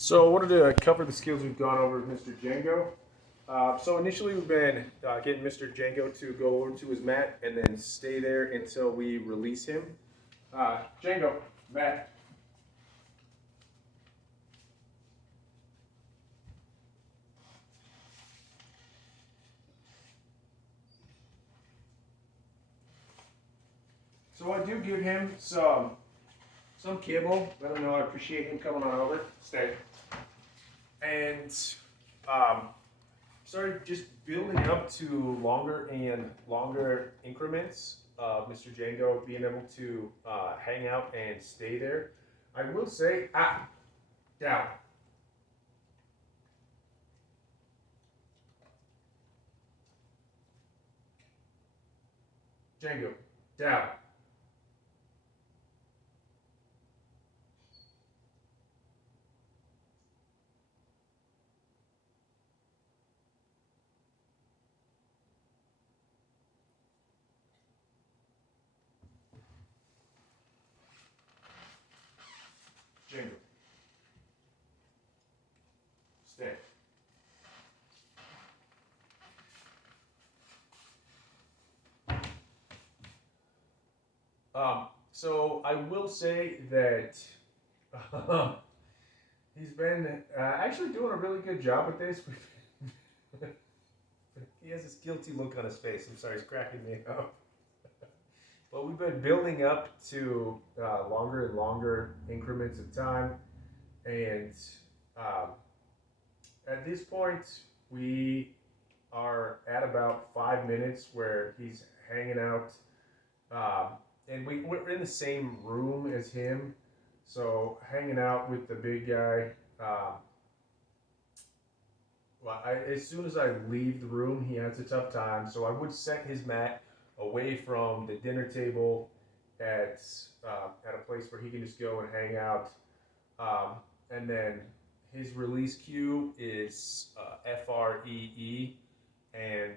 So I wanted to cover the skills we've gone over with Mr. Django. So initially we've been getting Mr. Django to go over to his mat and then stay there until we release him. Django, mat. So I do give him some kibble. Let him know I appreciate him coming on over. Stay. And um, started just building up to longer and longer increments of Mr. Django being able to hang out and stay there. I will say, down. Django, down. Django, stay. So I will say that he's been actually doing a really good job with this. He has this guilty look on his face. I'm sorry, he's cracking me up. But we've been building up to longer and longer increments of time, and um, at this point, we are at about 5 minutes where he's hanging out, um, and we're in the same room as him, so hanging out with the big guy. Well, as soon as I leave the room, he has a tough time. So I would set his mat away from the dinner table at at a place where he can just go and hang out. Um, and then his release cue is FREE. And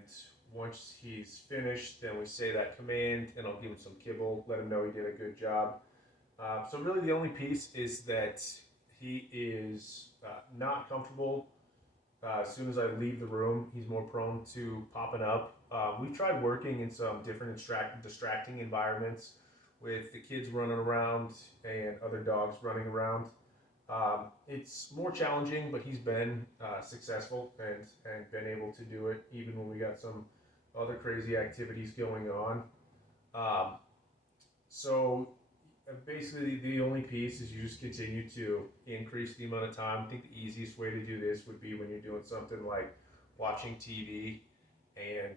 once he's finished, then we say that command, and I'll give him some kibble, let him know he did a good job. So really, the only piece is that he is not comfortable as soon as I leave the room, he's more prone to popping up. We've tried working in some different distracting environments with the kids running around and other dogs running around. It's more challenging, but he's been successful and been able to do it even when we got some other crazy activities going on. Um, so basically, the only piece is you just continue to increase the amount of time. I think the easiest way to do this would be when you're doing something like watching TV, and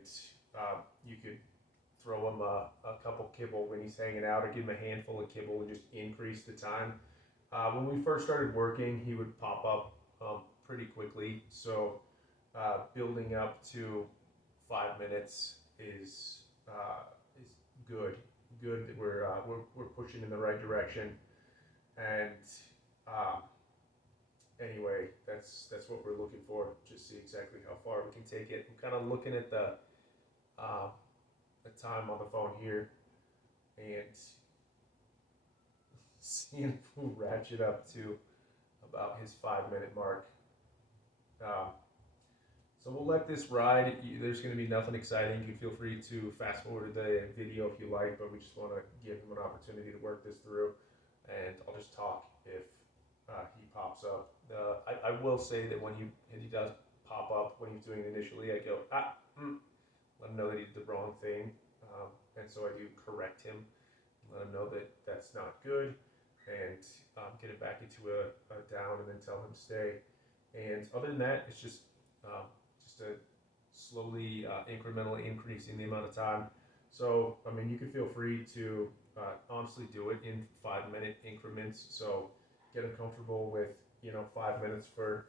you could throw him a couple kibble when he's hanging out, or give him a handful of kibble and just increase the time. When we first started working, he would pop up pretty quickly. So building up to 5 minutes is good. Good that we're pushing in the right direction. And um, anyway, that's what we're looking for. Just see exactly how far we can take it. I'm kind of looking at uh, the time on the phone here and seeing if we'll ratchet up to about his 5 minute mark. Um, so we'll let this ride. There's going to be nothing exciting. You can feel free to fast forward the video if you like, but we just want to give him an opportunity to work this through. And I'll just talk if he pops up. I will say that when he does pop up when he's doing it initially, I go, let him know that he did the wrong thing. And so I do correct him, let him know that that's not good, and get it back into a down, and then tell him to stay. And other than that, it's just a slowly, incrementally increasing the amount of time. So, I mean, you can feel free to honestly do it in 5 minute increments. So, get them comfortable with 5 minutes for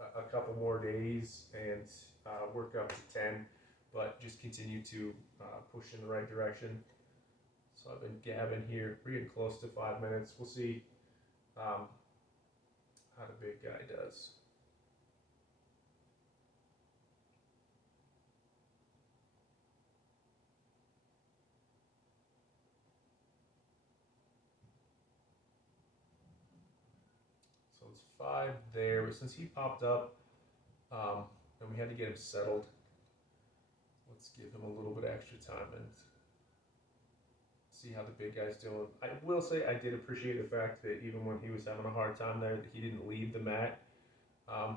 a couple more days, and work up to 10. But just continue to push in the right direction. So I've been gabbing here. We're getting close to 5 minutes. We'll see um, how the big guy does. So it's 5 there, but since he popped up, and we had to get him settled, let's give him a little bit extra time and see how the big guy's doing. I will say I did appreciate the fact that even when he was having a hard time there, that he didn't leave the mat.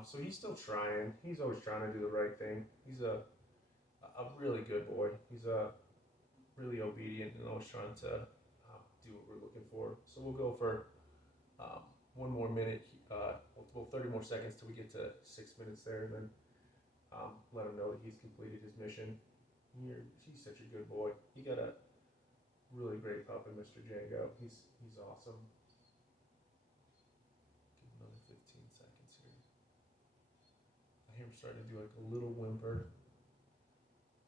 So he's still trying. He's always trying to do the right thing. He's a really good boy. He's really obedient and always trying to do what we're looking for. So we'll go for 1 more minute, 30 more seconds till we get to 6 minutes there, and then let him know that he's completed his mission. He's such a good boy. You got a really great puppy, Mr. Django. He's awesome. Give him another 15 seconds here. I hear him starting to do like a little whimper.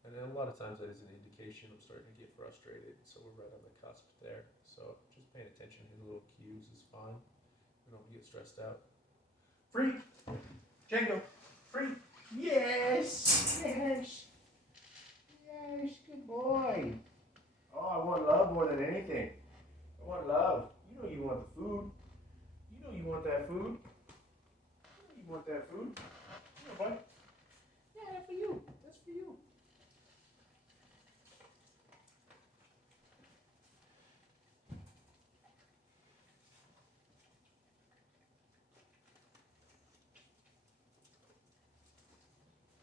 And then a lot of times that is an indication I'm starting to get frustrated. So we're right on the cusp there. So just paying attention to his little cues is fine. We don't get stressed out. Free! Django! Free! Yes! Yes! Yes, good boy. Oh, I want love more than anything. I want love. You know you want the food. You know you want that food. You know you want that food. Here, boy. Yeah, that's for you. That's for you.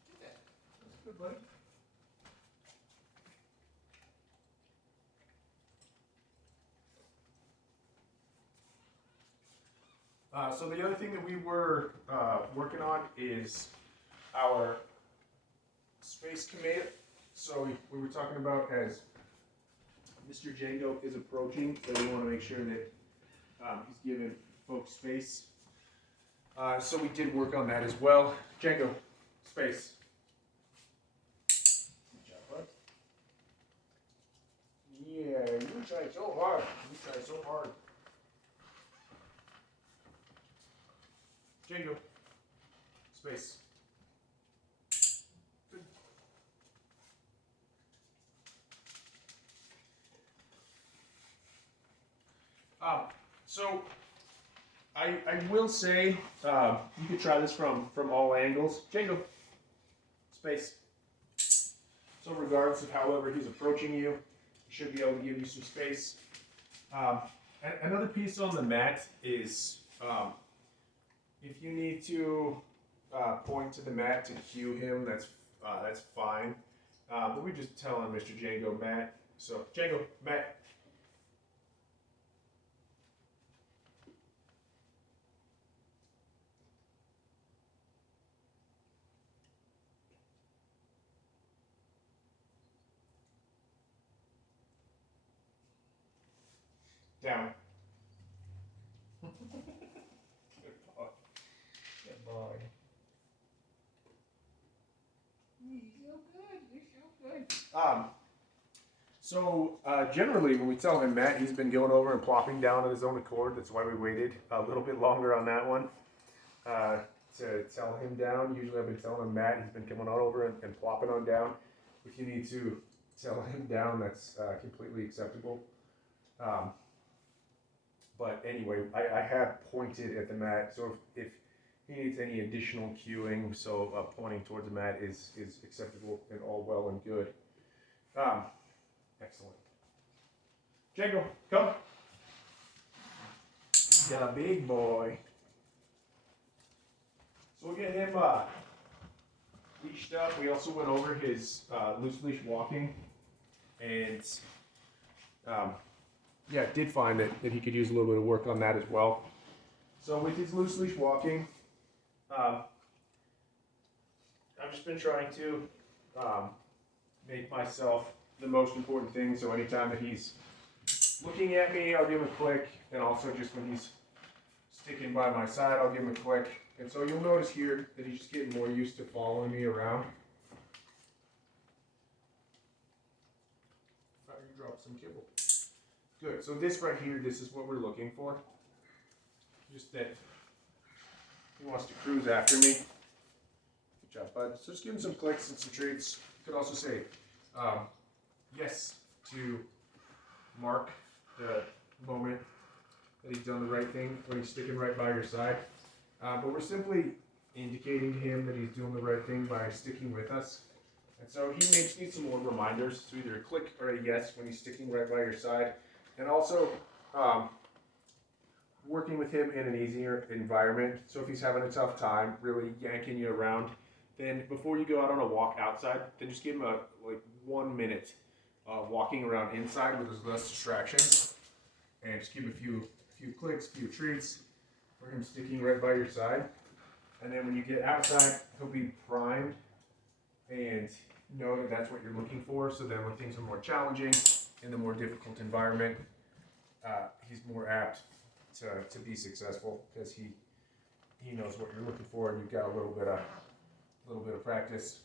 Get that. That's good, buddy. So the other thing that we were working on is our space command. So we were talking about as Mr. Django is approaching, so we want to make sure that he's giving folks space. So we did work on that as well. Django, space. Good job, bud. Yeah, you tried so hard. You tried so hard. Django. Space. Good. So I will say you could try this from all angles. Django. Space. So regardless of however he's approaching you, he should be able to give you some space. Another piece on the mat is if you need to point to the mat to cue him, that's fine. But we just tell him Mr. Django, mat. So Django, mat. Down. Good boy. Good boy. You're so good. You're so good. So generally, when we tell him Matt, he's been going over and plopping down on his own accord. That's why we waited a little bit longer on that one to tell him down. Usually, I've been telling him Matt. He's been coming on over and plopping on down. If you need to tell him down, that's completely acceptable. But anyway, I have pointed at the mat, so if he needs any additional cueing, so pointing towards the mat is acceptable and all well and good. Excellent. Django, come. Got a big boy. So we'll get him leashed up. We also went over his loose leash walking, and yeah, did find that he could use a little bit of work on that as well. So with his loose leash walking, I've just been trying to make myself the most important thing. So anytime that he's looking at me, I'll give him a click. And also just when he's sticking by my side, I'll give him a click. And so you'll notice here that he's just getting more used to following me around. You drop some kibble. Good. So this right here, this is what we're looking for. Just that he wants to cruise after me. Good job, bud. So just give him some clicks and some treats. You could also say yes to mark the moment that he's done the right thing when he's sticking right by your side. But we're simply indicating to him that he's doing the right thing by sticking with us. And so he may just need some more reminders. So either a click or a yes when he's sticking right by your side. And also working with him in an easier environment. So if he's having a tough time, really yanking you around, then before you go out on a walk outside, then just give him a 1 minute walking around inside with as less distractions. And just give him a few clicks, few treats for him sticking right by your side. And then when you get outside, he'll be primed and know that that's what you're looking for. So then when things are more challenging in the more difficult environment, he's more apt to be successful because he knows what you're looking for, and you've got a little bit of practice.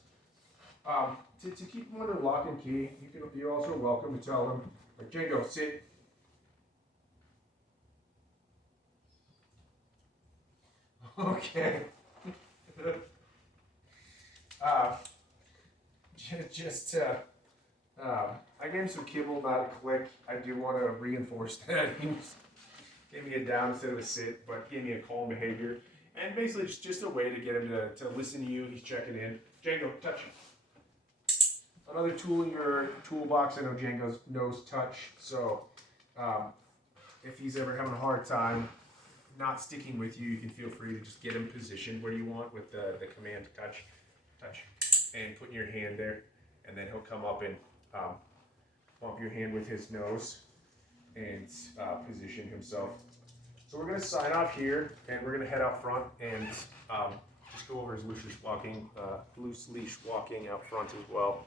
To keep him under lock and key, you're also welcome to tell him, like, Django, sit. Okay. I gave him some kibble, not a click. I do want to reinforce that. He gave me a down instead of a sit, but gave me a calm behavior. And basically, it's just a way to get him to listen to you. He's checking in. Django, touch him. Another tool in your toolbox, I know Django knows touch. So if he's ever having a hard time not sticking with you, you can feel free to just get him positioned where you want with the command touch, and putting your hand there. And then he'll come up and bump your hand with his nose and position himself. So we're going to sign off here, and we're going to head out front and just go over his loose leash walking out front as well.